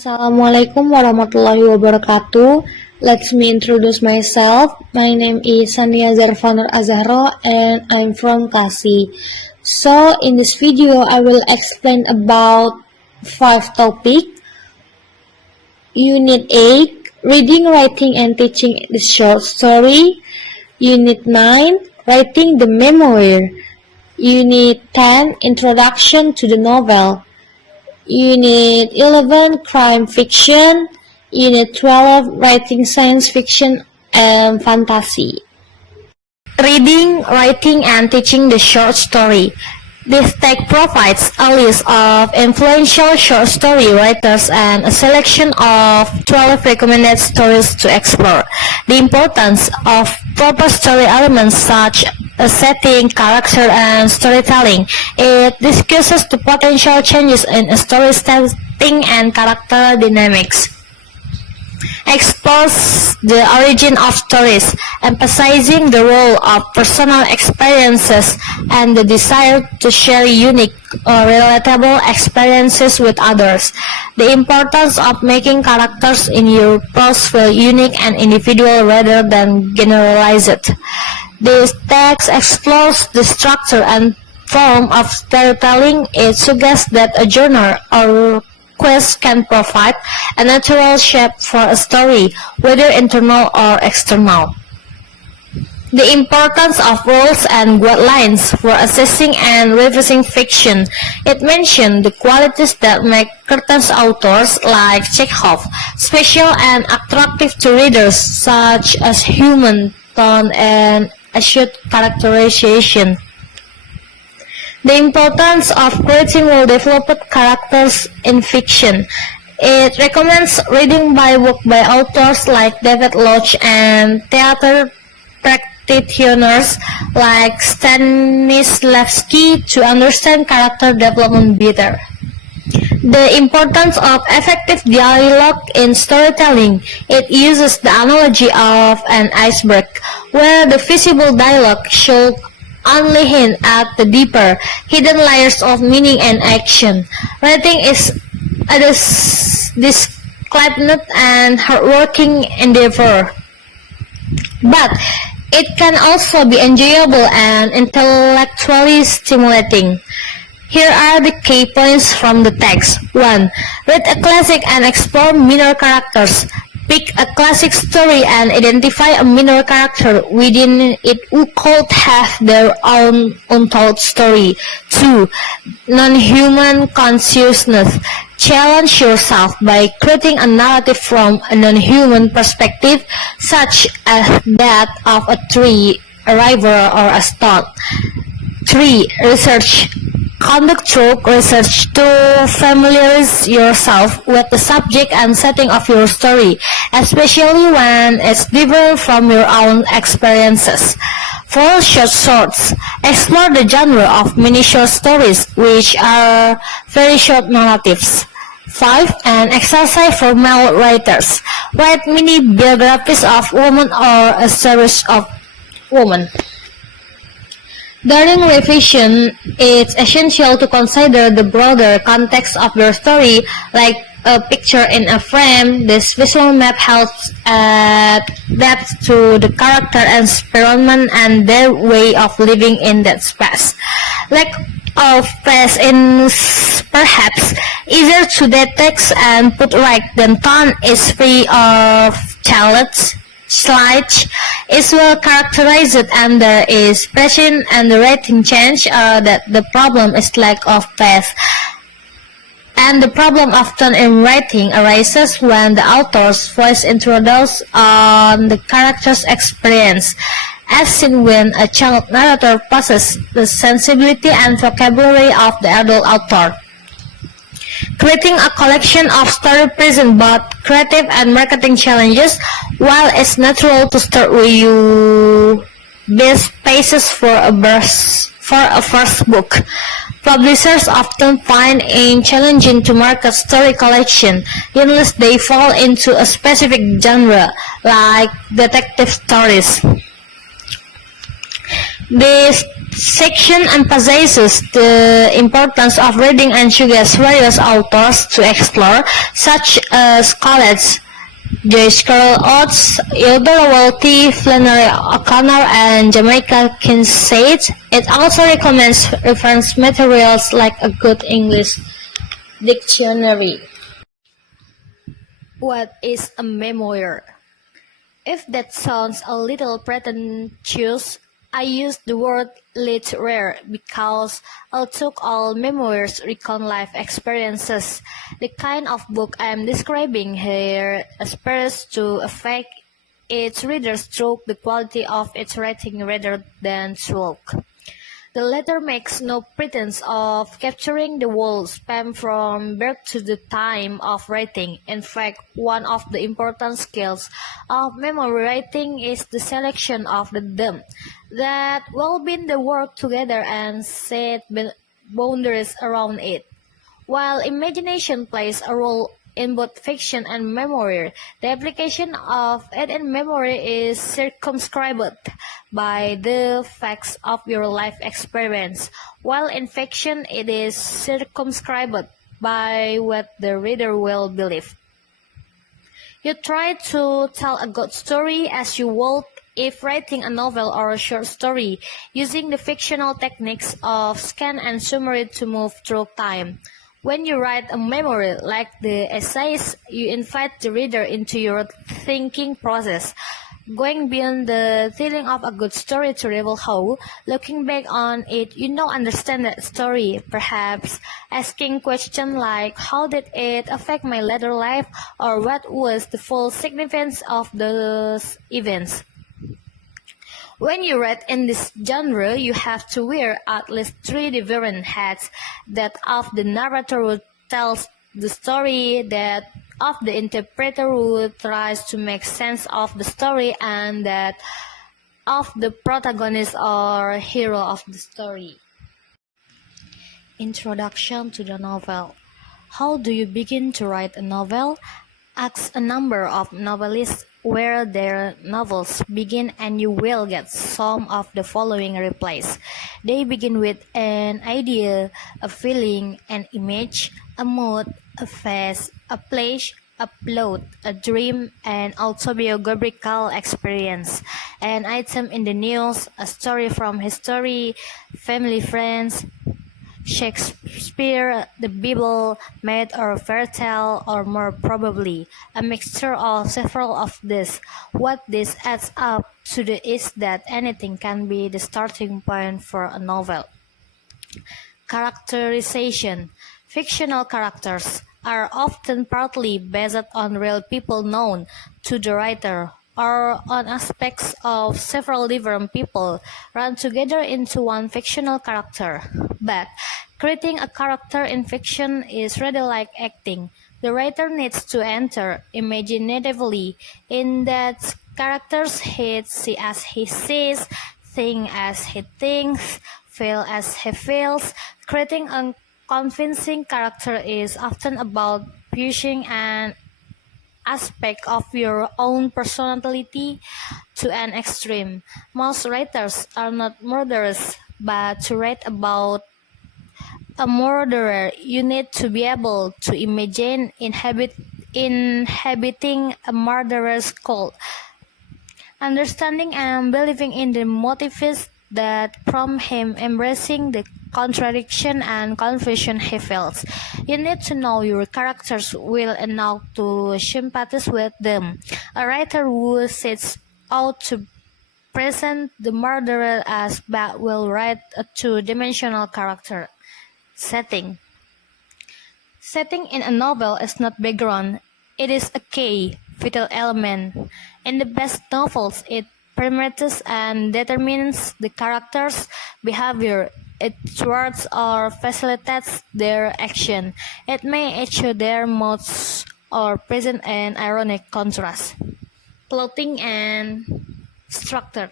Assalamualaikum warahmatullahi wabarakatuh. Let me introduce myself. My name is Shania Zharfa Azzahro and I'm from Kasi. So in this video I will explain about 5 topics. Unit 8, Reading, Writing and Teaching the Short Story. Unit 9, Writing the Memoir. Unit 10, Introduction to the Novel. Unit 11, Crime Fiction. Unit 12, Writing Science Fiction and Fantasy. Reading, Writing and Teaching the Short Story. This text provides a list of influential short story writers and a selection of 12 recommended stories to explore. The importance of proper story elements such as setting, character, and storytelling. It discusses the potential changes in a story setting and character dynamics. Explores the origin of stories, emphasizing the role of personal experiences and the desire to share unique or relatable experiences with others. The importance of making characters in your prose feel unique and individual rather than generalized. This text explores the structure and form of storytelling. It suggests that a genre or quest can provide a natural shape for a story, whether internal or external. The importance of rules and guidelines for assessing and revising fiction. It mentioned the qualities that make certain authors, like Chekhov, special and attractive to readers, such as human tone and astute characterization. The importance of creating well-developed characters in fiction. It recommends reading work by authors like David Lodge and theater practitioners like Stanislavski to understand character development better. The importance of effective dialogue in storytelling. It uses the analogy of an iceberg, where the visible dialogue should only hint at the deeper, hidden layers of meaning and action. Writing is a disciplined and hardworking endeavor, but it can also be enjoyable and intellectually stimulating. Here are the key points from the text. 1. Read a classic and explore minor characters. Pick a classic story and identify a minor character within it who could have their own untold story. 2. Non-human consciousness. Challenge yourself by creating a narrative from a non-human perspective, such as that of a tree, a river, or a stone. 3. Research. Conduct thorough research to familiarize yourself with the subject and setting of your story, especially when it's different from your own experiences. 4. Short stories. Explore the genre of mini short stories, which are very short narratives. 5. An exercise for male writers. Write mini biographies of women or a series of women. During revision, it's essential to consider the broader context of your story, like a picture in a frame. This visual map helps add depth to the character environment and their way of living in that space. Lack of space is perhaps easier to detect and put right. The tone is free of challenge. Slide is well characterized and there is pressure and the writing change that the problem is lack of pace. And the problem often in writing arises when the author's voice intrudes on the character's experience, as seen when a child narrator possesses the sensibility and vocabulary of the adult author. Creating a collection of stories present both creative and marketing challenges. While it's natural to start with your best paces for a first book, publishers often find it challenging to market story collection unless they fall into a specific genre, like detective stories. This Fiction emphasizes the importance of reading and suggests various authors to explore, such as Collins, Joyce Carol Oates, Eudora Welty, Flannery O'Connor, and Jamaica Kincaid. It also recommends reference materials like a good English dictionary. What is a memoir? If that sounds a little pretentious, I use the word literary because although all memoirs recount life experiences, the kind of book I am describing here aspires to affect its readers through the quality of its writing rather than through. The latter makes no pretense of capturing the whole span from birth to the time of writing. In fact, one of the important skills of memory writing is the selection of the them that will bind the work together and set boundaries around it. While imagination plays a role in both fiction and memory, the application of it in memory is circumscribed by the facts of your life experience, while in fiction it is circumscribed by what the reader will believe. You try to tell a good story as you would if writing a novel or a short story, using the fictional techniques of scan and summary to move through time. When you write a memoir like the essays, you invite the reader into your thinking process, going beyond the telling of a good story to reveal how, looking back on it, you now understand that story, perhaps asking questions like how did it affect my later life or what was the full significance of those events. When you write in this genre, you have to wear at least three different hats: that of the narrator who tells the story, that of the interpreter who tries to make sense of the story, and that of the protagonist or hero of the story. Introduction to the novel. How do you begin to write a novel? Ask a number of novelists where their novels begin and you will get some of the following replies. They begin with an idea, a feeling, an image, a mood, a face, a place, a plot, a dream, an autobiographical experience, an item in the news, a story from history, family, friends, Shakespeare, the Bible, myth or fairy tale, or more probably, a mixture of several of these. What this adds up to is that anything can be the starting point for a novel. Characterization. Fictional characters are often partly based on real people known to the writer, or on aspects of several different people run together into one fictional character. But creating a character in fiction is rather like acting. The writer needs to enter imaginatively in that character's head, see as he sees, think as he thinks, feel as he feels. Creating a convincing character is often about pushing an aspect of your own personality to an extreme. Most writers are not murderers, but to write about a murderer, you need to be able to imagine inhabiting a murderer's cult, understanding and believing in the motives that prompt him, embracing the contradiction and confusion he feels. You need to know your characters well enough to sympathize with them. A writer who sets out to present the murderer as bad will write a two-dimensional character. Setting. Setting in a novel is not background, it is a key, vital element. In the best novels, it permeates and determines the characters' behavior. It thwarts or facilitates their action. It may echo their moods or present an ironic contrast. Plotting and structure.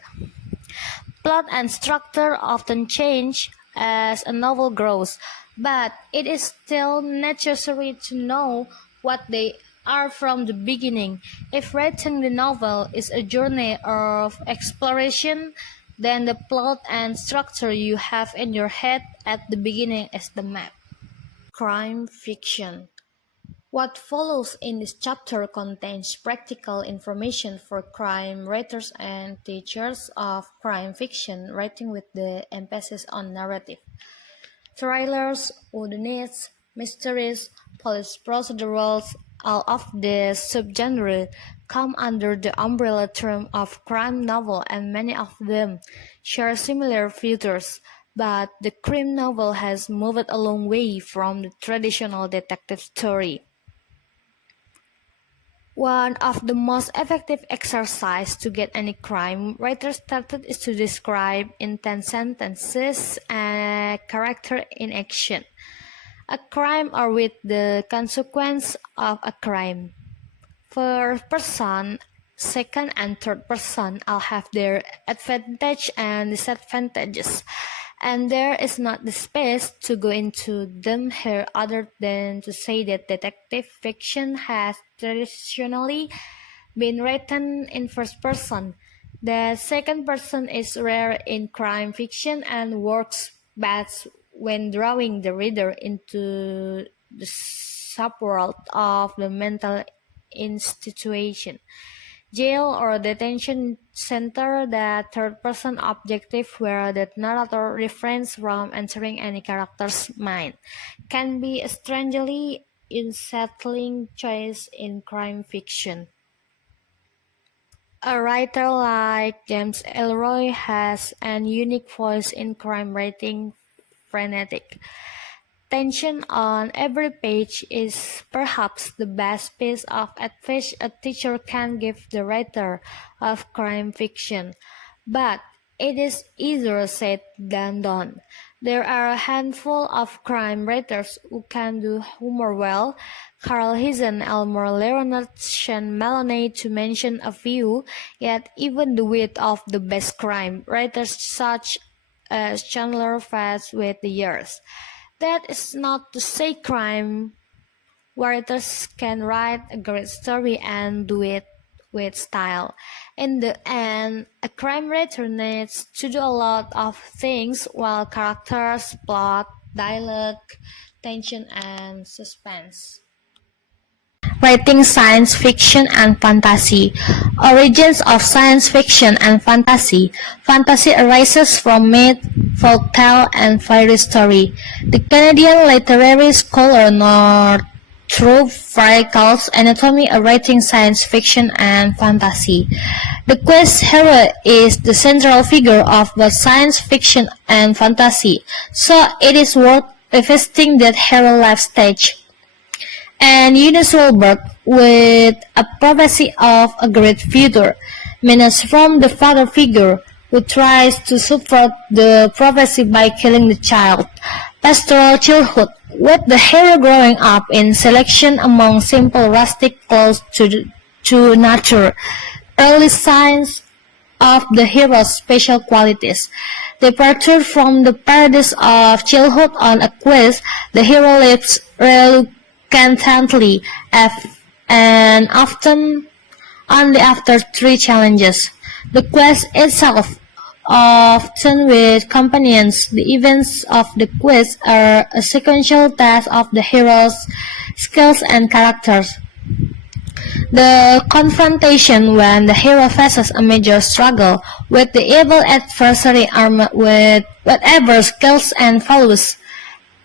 Plot and structure often change as a novel grows, but it is still necessary to know what they are from the beginning. If writing the novel is a journey of exploration, then the plot and structure you have in your head at the beginning is the map. Crime fiction. What follows in this chapter contains practical information for crime writers and teachers of crime fiction writing with the emphasis on narrative. Thrillers, whodunits, mysteries, police procedurals, all of these subgenres come under the umbrella term of crime novel, and many of them share similar features. But the crime novel has moved a long way from the traditional detective story. One of the most effective exercises to get any crime writer started is to describe in 10 sentences a character in action, a crime or with the consequence of a crime. First person, second and third person all have their advantages and disadvantages, and there is not the space to go into them here other than to say that detective fiction has traditionally been written in first person. The second person is rare in crime fiction and works best when drawing the reader into the subworld of the mental institution, jail or detention center. The third person objective, where the narrator refrains from entering any character's mind, can be a strangely unsettling choice in crime fiction. A writer like James Ellroy has an unique voice in crime writing. Frenetic tension on every page is perhaps the best piece of advice a teacher can give the writer of crime fiction, but it is easier said than done. There are a handful of crime writers who can do humor well: Carl Higgins, Elmore Leonard, Sean Maloney, to mention a few, yet even the wit of the best crime writers such as Chandler fades with the years. That is not to say crime writers can write a great story and do it with style. In the end, a crime writer needs to do a lot of things, while characters, plot, dialogue, tension, and suspense. Writing science fiction and fantasy. Origins of science fiction and fantasy. Fantasy arises from myth, folktale, and fairy story. The Canadian literary scholar Northrop Frye-calls anatomy a writing science fiction and fantasy. The quest hero is the central figure of both science fiction and fantasy, so it is worth revisiting that hero life stage. And Eunice Wilbert, with a prophecy of a great future, menace from the father figure, who tries to subvert the prophecy by killing the child. Pastoral childhood, with the hero growing up in selection among simple rustic close to nature. Early signs of the hero's special qualities. Departure from the paradise of childhood on a quest, the hero lives reluctantly and often only after 3 challenges. The quest itself, often with companions, the events of the quest are a sequential test of the hero's skills and characters. The confrontation when the hero faces a major struggle with the evil adversary armed with whatever skills and values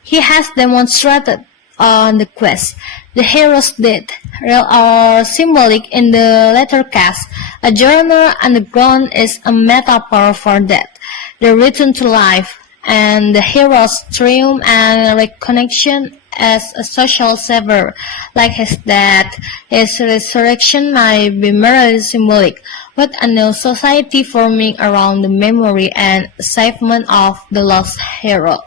he has demonstrated on the quest. The hero's death, real or symbolic in the latter case, a journey underground is a metaphor for death, the return to life, and the hero's triumph and reconnection as a social savior. Like his death, his resurrection might be merely symbolic, with a new society forming around the memory and achievement of the lost hero.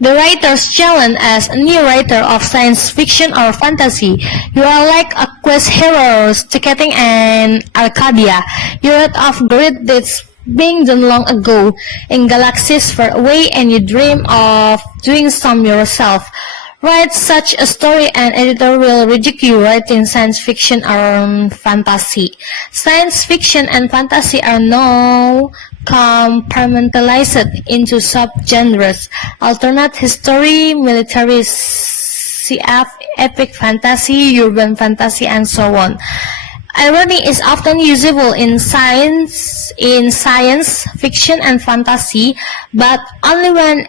The writer's challenge as a new writer of science fiction or fantasy. You are like a quest hero skating in Arcadia. You read of great deeds being done long ago in galaxies far away, and you dream of doing some yourself. Write such a story, an editor will reject you writing science fiction or fantasy. Science fiction and fantasy are now compartmentalized into subgenres: alternate history, military CF, epic fantasy, urban fantasy, and so on. Irony is often usable in science fiction and fantasy, but only when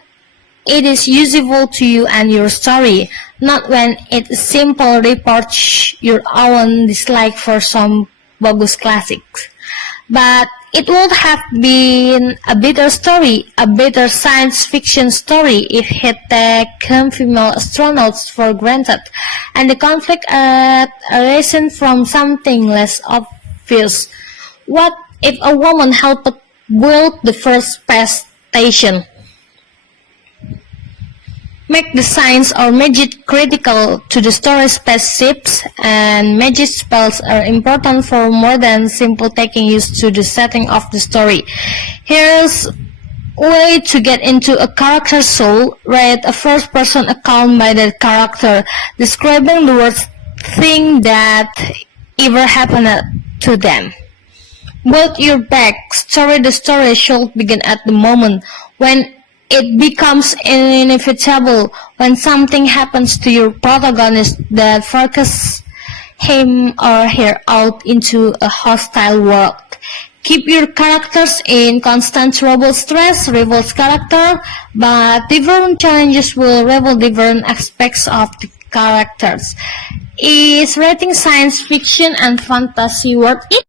it is useful to you and your story, not when it simply reports your own dislike for some bogus classics. But it would have been a better story, a better science fiction story, if he'd taken female astronauts for granted, and the conflict had arisen from something less obvious. What if a woman helped build the first space station? Make the science or magic critical to the story. Spaceships and magic spells are important for more than simple taking use to the setting of the story. Here's way to get into a character's soul. Write a first-person account by the character, describing the worst thing that ever happened to them. Build your backstory. The story should begin at the moment when it becomes inevitable, when something happens to your protagonist that focuses him or her out into a hostile world. Keep your characters in constant trouble. Stress reveals character, but different challenges will reveal different aspects of the characters. Is writing science fiction and fantasy worth it?